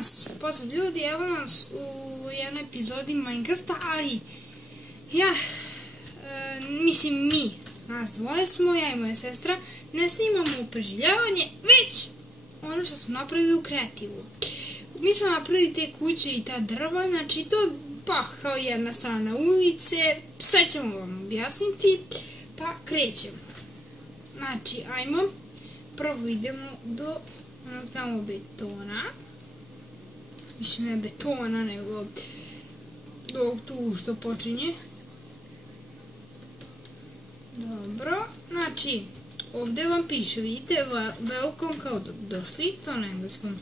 nas, pozdrav ljudi, evo nas u jednoj epizodi Minecrafta, ali mislim mi, nas dvoje smo, ja i moja sestra, ne snimamo preživljavanje, već ono što smo napravili u kreativu. Mi smo napravili te kuće i ta drva, znači to kao jedna strana ulice, sve ćemo vam objasniti, pa krećemo. Znači, ajmo, prvo idemo do onog tamo betona, mislim ne betona, nego do tu što počinje. Dobro, znači, ovdje vam piše, vidite, welcome kao došli, to na engleskom,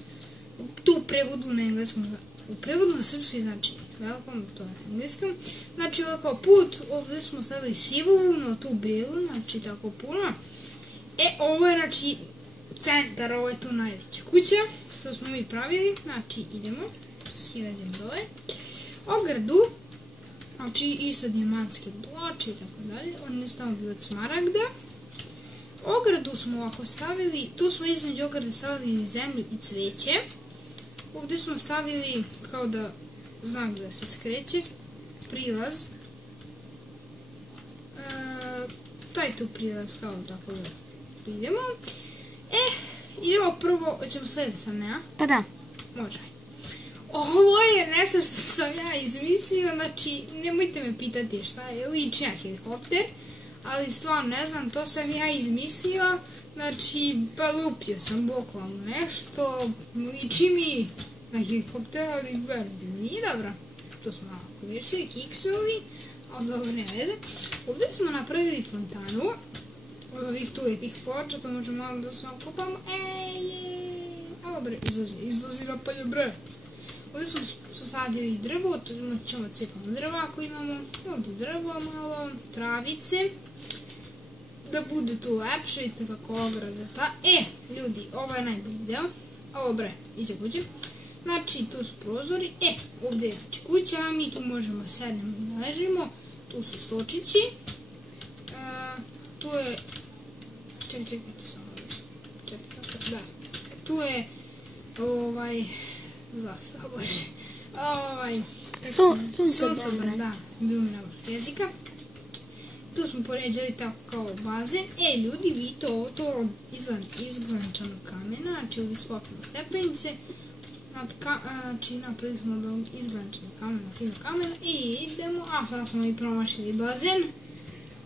tu u prevodu na engleskom, u prevodu na srpski znači welcome, to na engleskom, znači ovo kao put, ovdje smo stavili sivu, no tu belu, znači tako puno. Ovo je znači centar, ovo je tu najveća kuća, što smo mi pravili, znači idemo, silađemo dole, ogradu, znači isto dijamantske ploče i tako dalje, oni su tamo bili od smaragda. Ogradu smo ovako stavili, tu smo između ograde stavili zemlju i cveće, ovdje smo stavili kao da znak da se skreće, prilaz, taj tu prilaz kao tako da idemo. Idemo prvo, hoćemo s lijeve strane, a? Pa da. Može. Ovo je nešto što sam ja izmislio, znači nemojte me pitati šta je, liči na helikopter, ali stvarno ne znam, to sam ja izmislio, znači pa lupio sam bukvalno nešto, liči mi na helikopter, ali nije dobro. To smo malo riješili, kiksuli, ali dobro, nema veze. Ovdje smo napravili fontanu, od ovih tu lijepih ploča, to možemo malo da se okupamo. Evo bre, izlazi napolje bre. Ovdje smo sadili drvo, tu ćemo cepamo drva ako imamo, ovdje drvo malo, travice, da bude tu lepše, vidite kako ograda ta. Ljudi, ovo je najbolji deo, ovo bre, iza kuće. Znači, tu su prozori, ovdje je znači kuća, a mi tu možemo sednemo i da ležimo, tu su stočići, tu je, čekajte samo da, tu je, zastava bože, suncobran, da, bilo mi na vrh jezika. Tu smo poređali tako kao bazen. Ljudi, vidite ovo to od izglančanog kamena, znači ovdje skopimo stepenice, znači napravili smo od ovog izglančanog kamena, fino kamena i idemo, sada smo i promašili bazen,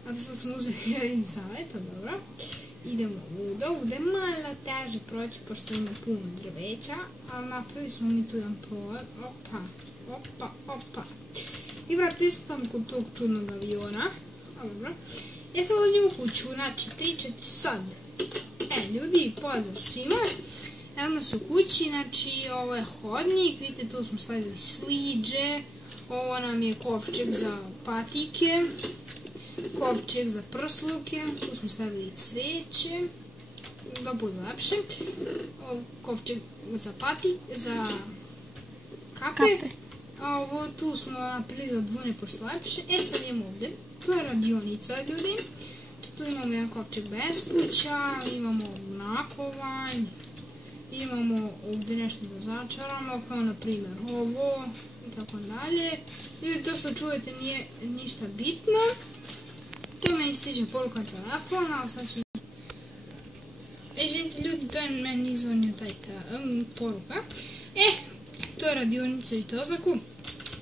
a to smo uzeli iz sale, to dobro. Idemo ovdje malo teže proći, pošto ima puno drveća, ali napravili smo mi tu jedan prolaz, opa. I vratili smo tamo kod tog čudnog aviona, dobro. Sad uđemo u kuću, znači 3-4 sad. Ljudi, pozdrav svima. Evo nas u kući, znači ovo je hodnik, vidite tu smo stavili sliđe, ovo nam je kovčeg za patike, kovčeg za prsluke, tu smo stavili cveće, da bude lepše, kovčeg za kape, a ovo tu smo napravili od vune pošto lepše. Sad idemo ovdje, tu je radionica ljudi, tu imamo jedan kovčeg bespuća, imamo nakovanj, imamo ovdje nešto da začaramo, kao na primjer ovo i tako dalje. Ljudi, to što čujete nije ništa bitno. To meni stiže poruka na telefon, ali sad ću... Želite ljudi, to je meni izvonio taj poruka. To je radionica, vidite oznaku.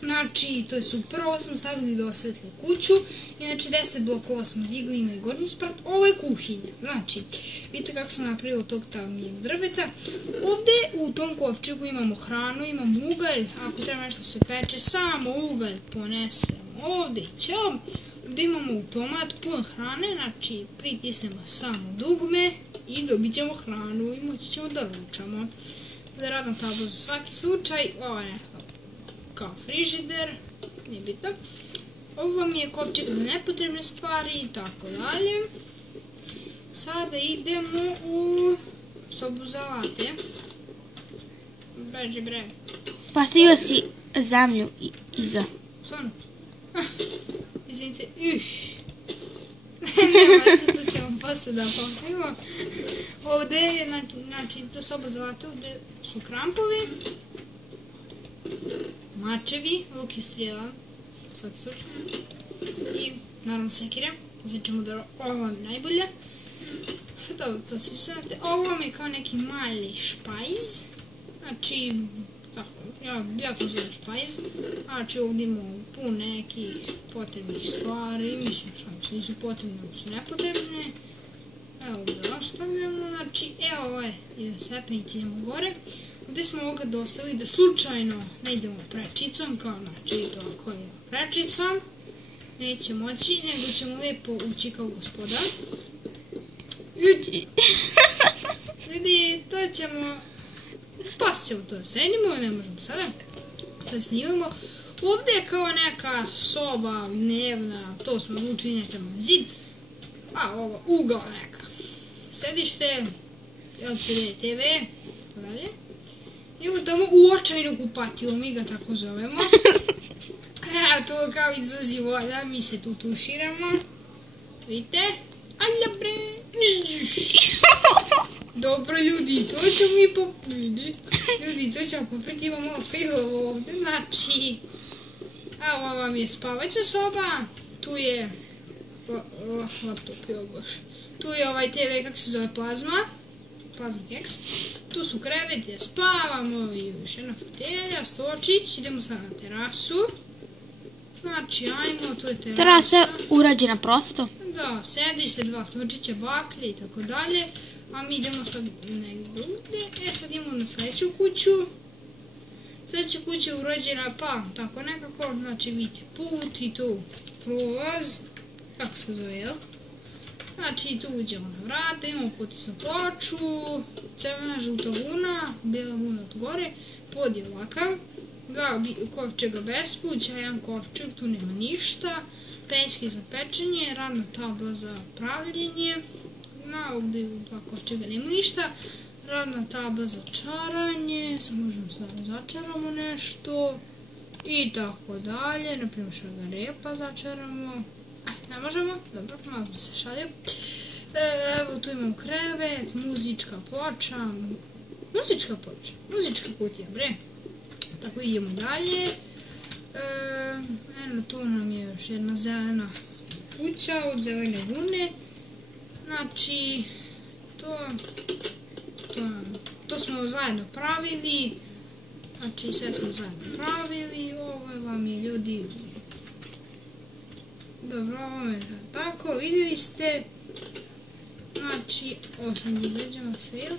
Znači, to je super, ovo smo stavili da osvetli kuću. Znači, 10 blokova smo digli, ima i gornji sprat. Ovo je kuhinja. Znači, vidite kako smo napravili od tog tamnijeg drveta. Ovdje u tom kovčegu imamo hranu, imamo ugalj. Ako treba nešto se peče, samo ugalj ponesemo ovdje i ćao. Ovdje imamo automat pun hrane, znači pritisnemo samo dugme i dobit ćemo hranu i moći ćemo da ručamo. Ovdje radna tabla za svaki slučaj, ovo je nešto kao frižider, nije bitno. Ovo vam je kovčeg za nepotrebne stvari i tako dalje. Sada idemo u sobu za alate. Beđe bre. Postavio si zemlju iza. Stvarno? Izvinite, nema se, to ćemo posle da popravimo. Ovdje je, znači, to soba za alate, ovdje su krampovi. mačevi, luk i strijela, svaki slučaj. I naravno sekire, znači da ovo vam je najbolje. Dobro, to svi znate. Ovo vam je kao neki mali špajz. Znači, tako, ja to zovem špajz. Znači ovdje imamo puno nekih potrebnih stvari. Mislim, što nisu potrebne, ali su nepotrebne. Evo ovdje ostavljamo. Znači, evo ovo je, idemo stepenici, idemo gore. Ovdje smo ovoga dostavili da slučajno ne idemo prečicom, kao znači to ako je prečicom. Neće moći, nego ćemo lijepo ući kao gospodar. Vidi, to ćemo... Pas ćemo to srednjimo, ne možemo sada. Sad snimamo. Ovdje je kao neka soba, dnevna, to smo odlučili, ne trebamo zid. A ovo, ugao neka. Sedište, LCD TV, dalje. Imamo tamo uočajnu kupatilo, mi ga tako zovemo. To kao izlazi voda, mi se tu tuširamo. Vidite? Ala bre! Dobro ljudi, to ćemo mi popiti. Ljudi, to ćemo popiti, imamo malo filova ovdje. Znači, ovo vam je spavaća soba. Tu je laptop, jo bož. Tu je ovaj TV, kako se zove, plazma. Plazma keks. Tu su krevet gdje spavamo i još jedna fotelja, stočić. Idemo sad na terasu. Znači, ajmo, tu je terasa. Terasa urađena prosto. Da, sedište, dva stočića, baklje i tako dalje. A mi idemo sad negdje drugdje. Sad idemo na sljedeću kuću. Sljedeća kuća je urađena, pa tako nekako, znači vidite put i tu prolaz. Kako se zove, jel? Znači tu uđemo na vrata, imamo potisnu ploču, crvena, žuta vuna, bijela vuna od gore, pod je ovakav, kovčega bez puća, jedan kovčeg, tu nema ništa, pećke za pečenje, radna tabla za pravljenje, ovdje dva kovčega nema ništa, radna tabla za čaranje, sad možemo sad začaramo nešto i tako dalje, naprimjer šargarepa začaramo. Ne možemo? Dobro, malo se šaljem. Evo tu imamo krevet, muzička ploča, muzička kutija, bre. Tako idemo dalje. Eno tu nam je još jedna zelena kuća od zelene vune. Znači, to smo zajedno pravili. Znači, sve smo zajedno pravili. Ovo vam je ljudi... Dobro, ovo je tako, vidjeli ste, znači, ovo sam uređamo fail,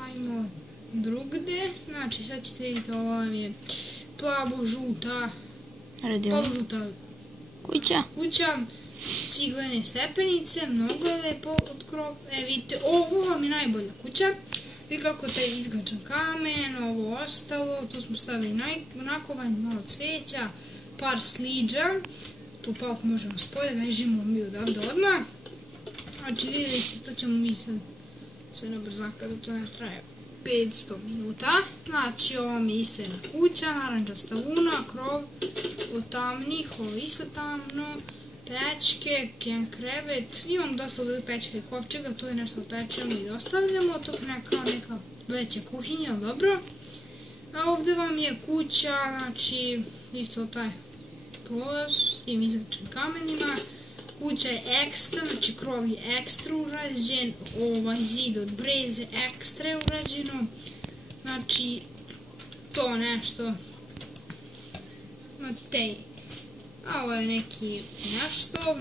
ajmo drugde, znači sad ćete vidjeti, ovo vam je plavo-žuta kuća, ciglene stepenice, mnogo je lepo od krova, vidite, ovo vam je najbolja kuća, vidite kako taj izglačan kamen, ovo ostalo, tu smo stavili nakovanj, malo cvijeća, par sliđa, tu palku možemo spolje, vežimo mi odavde odmah. Znači vidjeli ste, to ćemo mi sad sve na brzaka, da to ne traje 500 minuta. Znači ovo mi je isto jedna kuća, naranđasta vuna, krov od tamnih, ovo isto tamno, pečke, jedan krevet, imamo dosta ovdje pečke i kovčega, to je nešto pečemo i dostavljamo, to je neka veća kuhinja, dobro. A ovdje vam je kuća, znači isto taj prolaz s tim izračenim kamenima. Kuća je ekstra, znači krov je ekstra urađen, ovaj zid od breze ekstra je urađeno. Znači to nešto na tej. A ovo je neki nešto,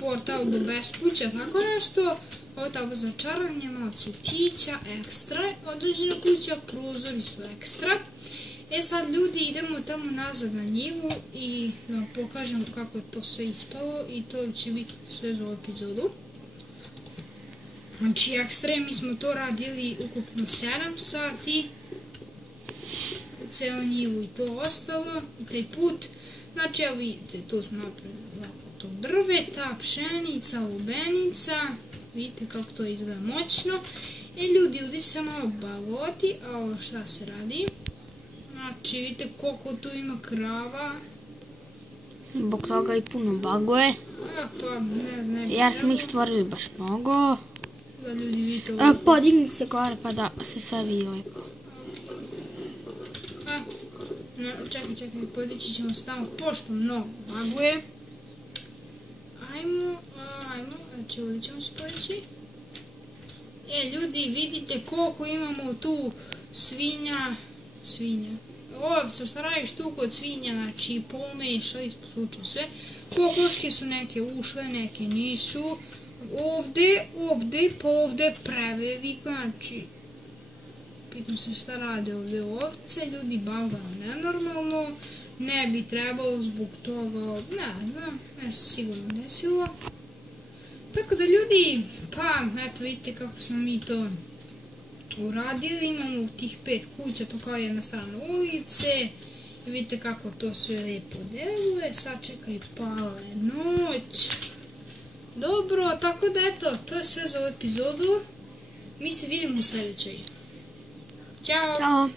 portal do bespuća, tako nešto. Ovo tamo za čaranje, malo cvjetića, ekstra, određena kuća, prozori su ekstra. Sad ljudi idemo tamo nazad na njivu i da vam pokažem kako je to sve ispalo i to će biti sve za ovu epizodu. Znači ekstra, mi smo to radili ukupno 7 sati, celu njivu i to ostalo i taj put. Znači evo vidite, tu smo napravili to drveta, pšenica, lubenica. Vidite kako to izgleda moćno. Ljudi, ovdje se malo baloti, a ovo šta se radi? Znači, vidite koliko tu ima krava. Zbog toga i puno baguje. Pa, ne znam. Jer smo ih stvorili baš mnogo. Da ljudi vidite ovo. Podigni se gore pa da se sve vidi lepo. No, čekaj, podići ćemo se tamo pošto mnogo baguje. Ajmo, znači ovdje ćemo se podići. Ljudi, vidite koliko imamo tu svinja. Ovce, šta radiš tu kod svinja, znači pomešali smo slučaj sve. Kokoške su neke ušle, neke nisu. Ovdje, pa ovdje preveliko, znači pitam se šta rade ovdje ovce, ljudi bagaju nenormalno, ne bi trebalo zbog toga, ne znam, nešto sigurno desilo. Tako da ljudi, pa eto vidite kako smo mi to uradili, imamo tih 5 kuća, to kao jedna strana ulice, i vidite kako to sve lijepo deluje, sad čekaj, pala je noć. Dobro, tako da eto, to je sve za ovu epizodu, mi se vidimo u sljedećoj. Ćao! Ćao!